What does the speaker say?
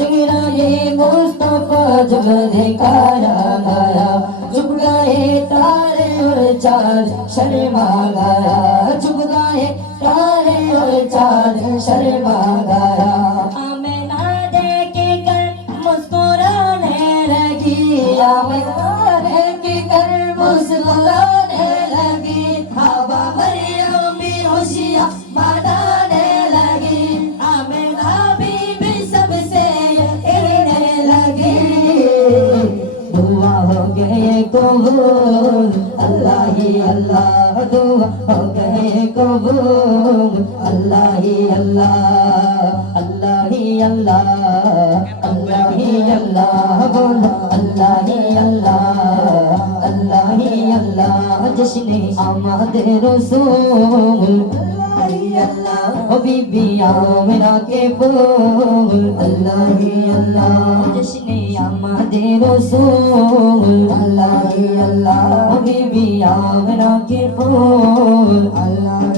चेहरा मुस्तफा जब दिखाया गया चुप गए तारे और चाँद शर्मा गया चुप गए तारे और चाँद शर्मा गया आमिना देख कर मुस्कुराने लगी आमिना देख कर मुस्कुराने लगी हवा मरियम भी खुशियाँ मनाने लगी आमिना बीबी सबसे कहने लगी दुआ हो गए कबूल अल्लाह ही अल्लाह दुआ हो गए कबूल अल्लाह ही अल्लाह अल्लाह ही अल्लाह अल्लाह ही अल्लाह बोलो अल्लाह ही अल्लाह अल्लाह ही अल्लाह जश्न आमद रसूल अल्लाह ही अल्लाह ओ बीबी आमिना के बोल अल्लाह ही अल्लाह जश्न आमद रसूल अल्लाह ही अल्लाह ओ बीबी आमिना के बोल अल्लाह